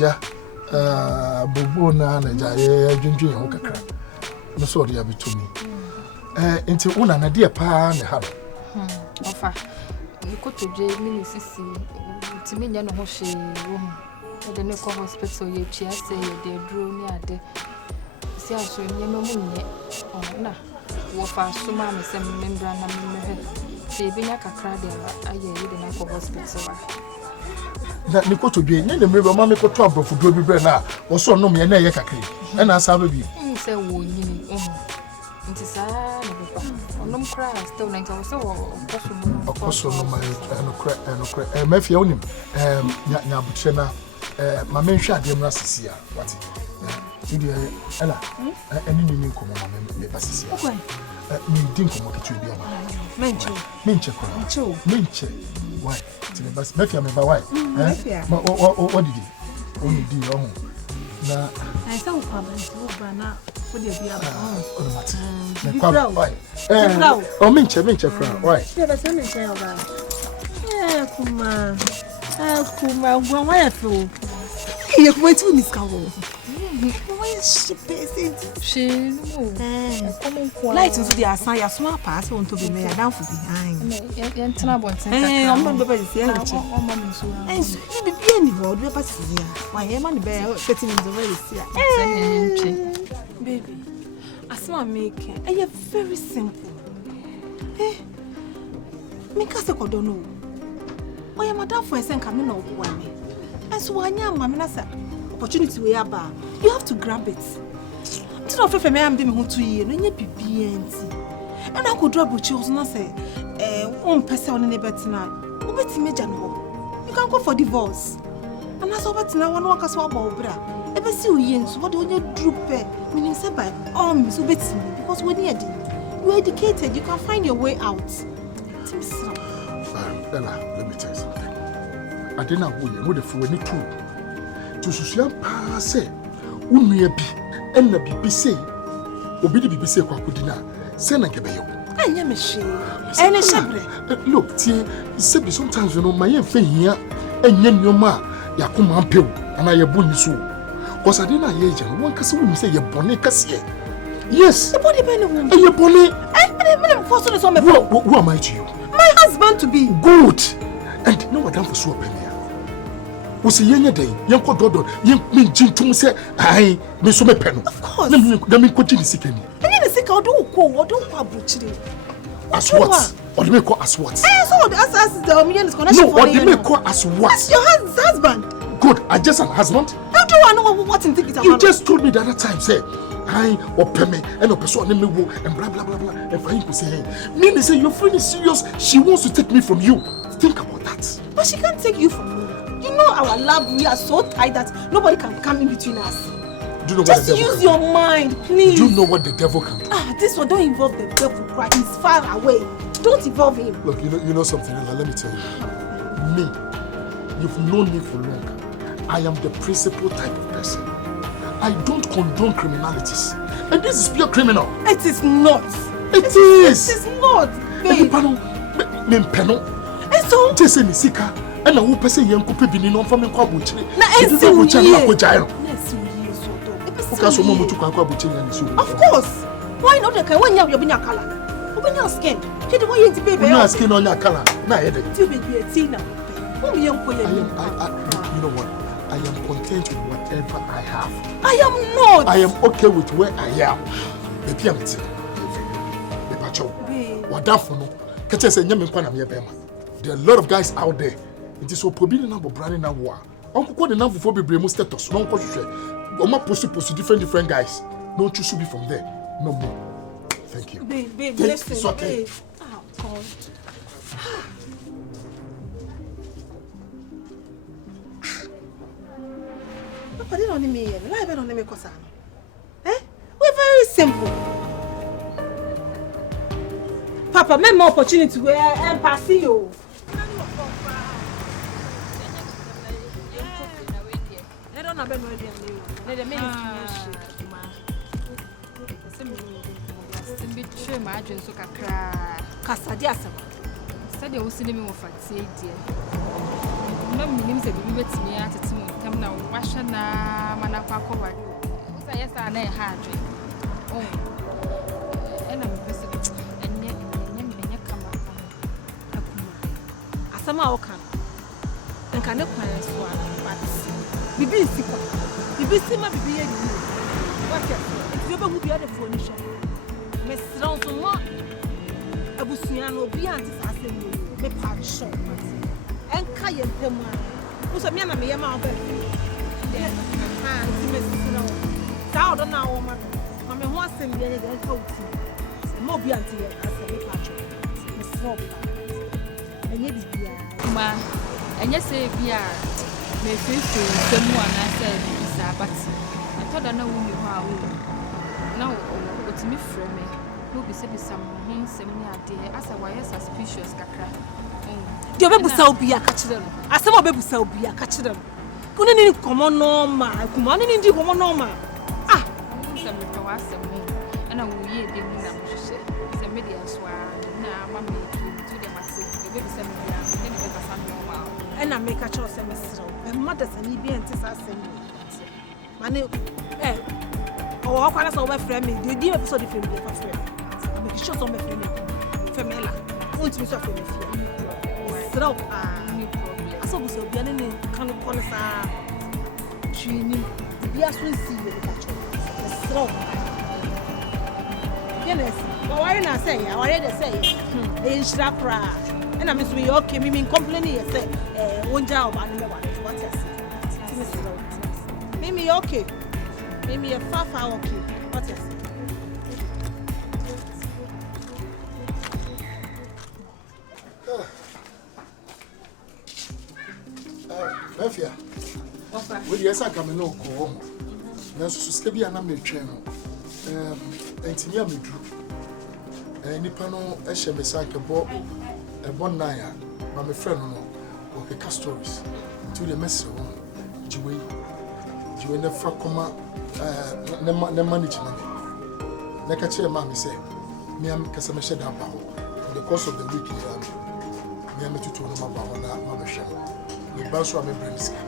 ja bobo na ja ye dwundwen ho kakra no so de abetumi enti una na de pa ne ha ofa ikotodwe mini sisi timi nya no ho hwe wo de ne ko hospital ye tua se ye de duro ni ade si aso nye no munye na wo fa so ma me se membra na me se bi nya kakra de aye ye de na ko hospital na ni kotodwe nye ne mreba ma me ko to abrofo do bi bre na wo so no me na ye kakra e na asa bi se wo nyini nti saa ne papa onom kra still na nti wo se wo okoso no ma enokra mafia onim nya abutwe na ma menhwa ade mra sisia wati ndi ela eni ni nkomo ma me pasisia mi din komo kitu bi ama menche why tine bas mafia me ba why what did you only do your own na I saw Papa na for the bia oh menche fra why kuma why feel you come to miskawo why she person she no light into the asan ya small pass on to be me down for behind yan tena bonten I'm not be see and so be any word we pass here why am I be getting in the way see baby asma make e very simple me ka se kodo no o ya madam for esen ka me na obo ame enso wanya ma me na sa opportunity we aba you have to grab it until of me am dem ho to ye no nya bibianti and I could drop with you na say one person on the betina obeti meja no you can go for divorce and as obetina one waka so about bra e be see oye nso what onye drupe meaning say by all means obeti because when you are educated you can find your way out. Bella, let me tell you something. I didn't know you the fool any two. To Susan pass say, Unmia be, and the BBC, Obidi BBC Quacudina, Sena Gabayo. I am a she, and a shepherd. Look, Tia, said sometimes you know my thing here, and yen your ma, Yakuma Pill, and I a bunny so. Was I didn't agent, one can say your bonnet cassia. Yes, the body penny, and your bonnet, and I'm forced on my who am I to you? My husband to be good. And no madam for so penny. Was a young day, young dodo, young mean Jim say, I may so me pen. Of course, let me continue sick any. And then the sick I'll do or don't butchery. As what? Or do we call as what? So as the million connection. No, what do we call as what? As your husband. Good, I just an husband. How do I know what in think it? You just told me the other time, say. I or Peme and a person name and blah blah blah blah. And for him to say, hey, meaning say your friend is serious. She wants to take me from you. Think about that. But she can't take you from me. You know our love. We are so tight that nobody can come in between us. Do you know just what the devil use your mind, please. Do you know what the devil can do? This one don't involve the devil. Right? He's far away. Don't involve him. Look, you know something. Let me tell you. Me, you've known me for long. I am the principal type of person. I don't condone criminalities. And this is pure criminal. It is not. It is. It is not. Babe. And so, just say Nisika, and I will say young couple being on from a quabuchini. Of course. Why not the kind when you have your color? Open your skin. Get the way into baby. Your skin on your color. Now, you be a tina. You know what? I am content with whatever I have. I am not. I am okay with where I am. Baby, I'm saying, there are a lot of guys out there. It is so probably now branding now war. Uncle called the number for be brave status. No one post different guys. No choose to be from there. No more. Thank you. Babe, listen. It's okay. Oh God. Papa didn't only me. Life don't only me kosa. We're very simple. Papa, make more opportunity where and pass you. I don't know about asem na wahye na mana kwa kwari o say yes na e ha adwe oh ena me pese enye kama akuma asem a woka nka ne kwan so a but bibi sikwa bibi sima bibi ye ni wake ti oba hu bia de fo ni hye me sraw so mo abusua no obi anti sa asem ni me pa sho enka ye mpem a uso me na me ye ma oba ti me sraw sa odo na wo ma no me ho asem bia ye de enka uti mo obi anti ye asem me pa sho me sraw enye bibia ma enye se bia me fefe temu ana se bisa abati atoda na wuni ho a wo na otimi frɛ me no bi se bisa mo nsɛm ni ade asa wayɛ suspicious kakra di obebusa obi aka kyerɛ no asɛm obebusa obi aka kyerɛ no kunu ni komo normal kuma ni ndi komo normal ah nsɛm to asɛm mo ana wo yie de mu na mo hyehyɛ sɛ me de aso a na ma me to de mate obebusa me bia ne ne bɛkasa normal ɛna meka kyerɛ sɛ mesrɛ wo mother sani bi ente sa asɛm ni mane o kwa na so be frɛ me de di episode frɛ me fa frɛ me ki show so me frɛ me femela o ntimi so frɛ me fia srɛ ni problem aso bu so bia ne ne kan ko no sa twini bia so nsi ye ka kyerɛ srɛ yes wa wari na say ya wari de say e nshira kra ɛna me so me okay me complain ye say wonja oba ne me wa what you say me okay me a fafa okay what you say Mafia. We yes I come no ko. Na so ska bia na metwe no. Entimi amedru. Nipa no ehye me sanke bo na ya. Ma me friend no. Okay, cast stories. To the message one. Jiwe na fa koma na manage na. Na ka che ma me say. Me am kasa me sheda ba ho. In the course of the week me am tutu no ma ba ho na ma me hwe. Me ba so am brain scan.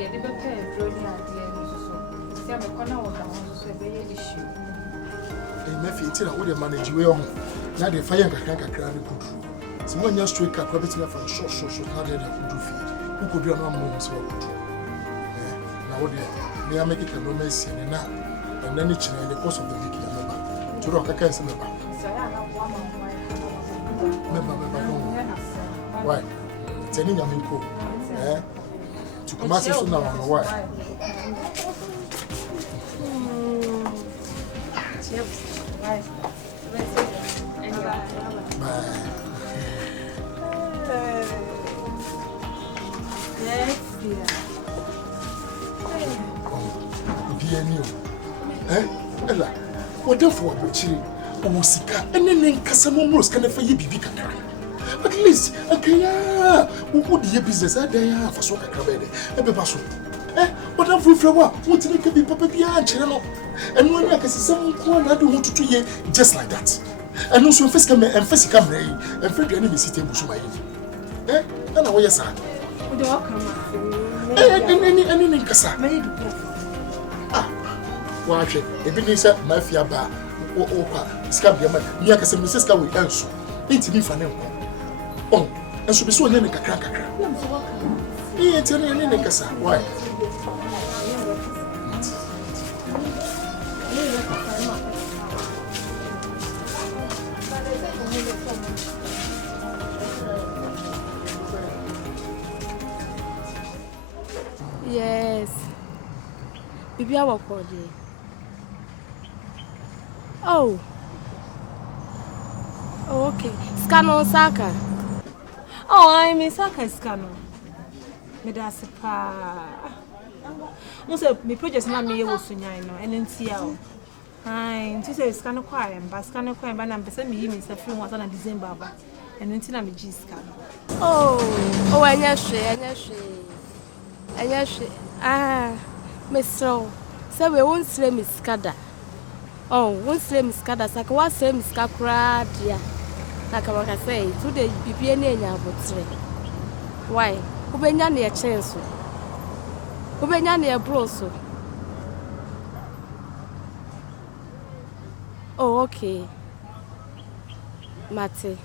Maybe what they manage way on. Now they fire and kakra they could do. So when you straight kakra between from short, how they could do feed. Who could do another moment so good. Now what they are making a romance and now and then it's in the course of the week. To rock a cancer member. Why? Telling your amico. To come out soon now, why? Bye. Yes, dear. Dear new. Ella, what if what we cheer? Oh, Sika, and then Casamomos can never be big. At least, okay, who would your business at there for so a crabbe? Every person. What have we from what? What did it be Papa Channel? And when I can see someone who I don't want to do it just like that. And also, first come and first come rain and friend enemy sitting bush my and I know yes, sir. Any Cassa. Watch it. If it is a mafia bar or scab your man, Yakas and Mrs. Cowie else. It's me for them. Oh, and so be so near a cracker. It's any Cassa. Why? Yes. Bibi awa kode. Oh. Oh, okay. Scano Saka. Oh, I'm in Saka Scano. Me da sepa. Mo se me project na me ye wo sunyan no, ene ntia o. Ai, nti se Scano kwa ba Scano kwa ba na mpese me yi me se free one na December ba. Ene nti na me gi Scano. Oh, anya hwe. Ah, me so. Say we won't slay Miss Scada. Oh, won't slay Miss Scada. Saka was slay Miss Scacra, dear. Like I say, today be any about why? Who be near a chance? Who be near a broso? Oh, okay. Mate.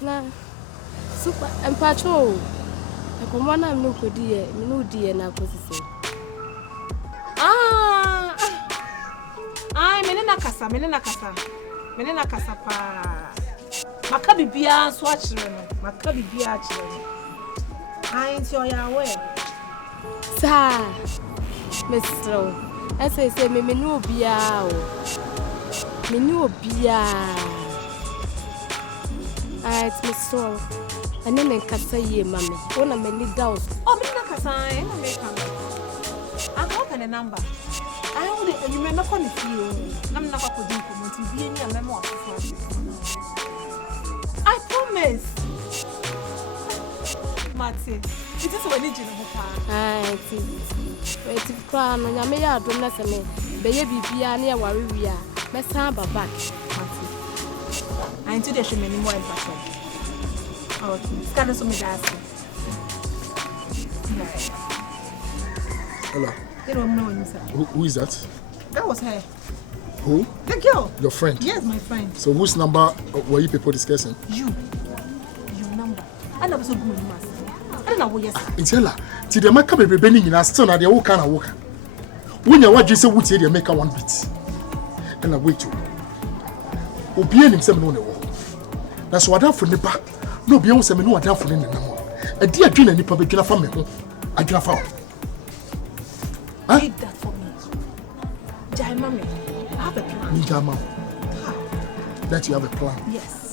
Na super and patrol. I come on, I'm no good dear, no dear, now, Ay, menina kasa pa. Maka bibia so achire no. Maka bibia achire no. Ay, nti oya we. Sa. Mestro. Say me no bia o. Me no bia. Ay, it's Mestro. Ane men kasa ye mame. Ona me ni down. Oh, menina kasa ay, na me kan. I go open a number. I only you may not call it you. I'm not going to do it. Be any memo. I promise. Martin, it is when you know. Ay, it's crown on your mayor. Don't let me. Baby, be a near warrior. Miss Samba back. Martin. I into the show many more in person. Okay, scan us on me. Hello. They don't know you, sir. Who is that? That was her. Who? The girl. Your friend? Yes, my friend. So whose number were you people discussing? Your number. I never saw good master. I don't know what yes. Intella, till the make baby bending in a stone at the old kind of work. When you watch you say what you make a one bit. And I wait you. Obey himself on the wall. That's what I for the back. No, beyond some no down for in the number. A dear dream and nipper begin a family. I can found. Read that for me. Jai, mommy, I have a plan. Ninja mom. That you have a plan. Yes.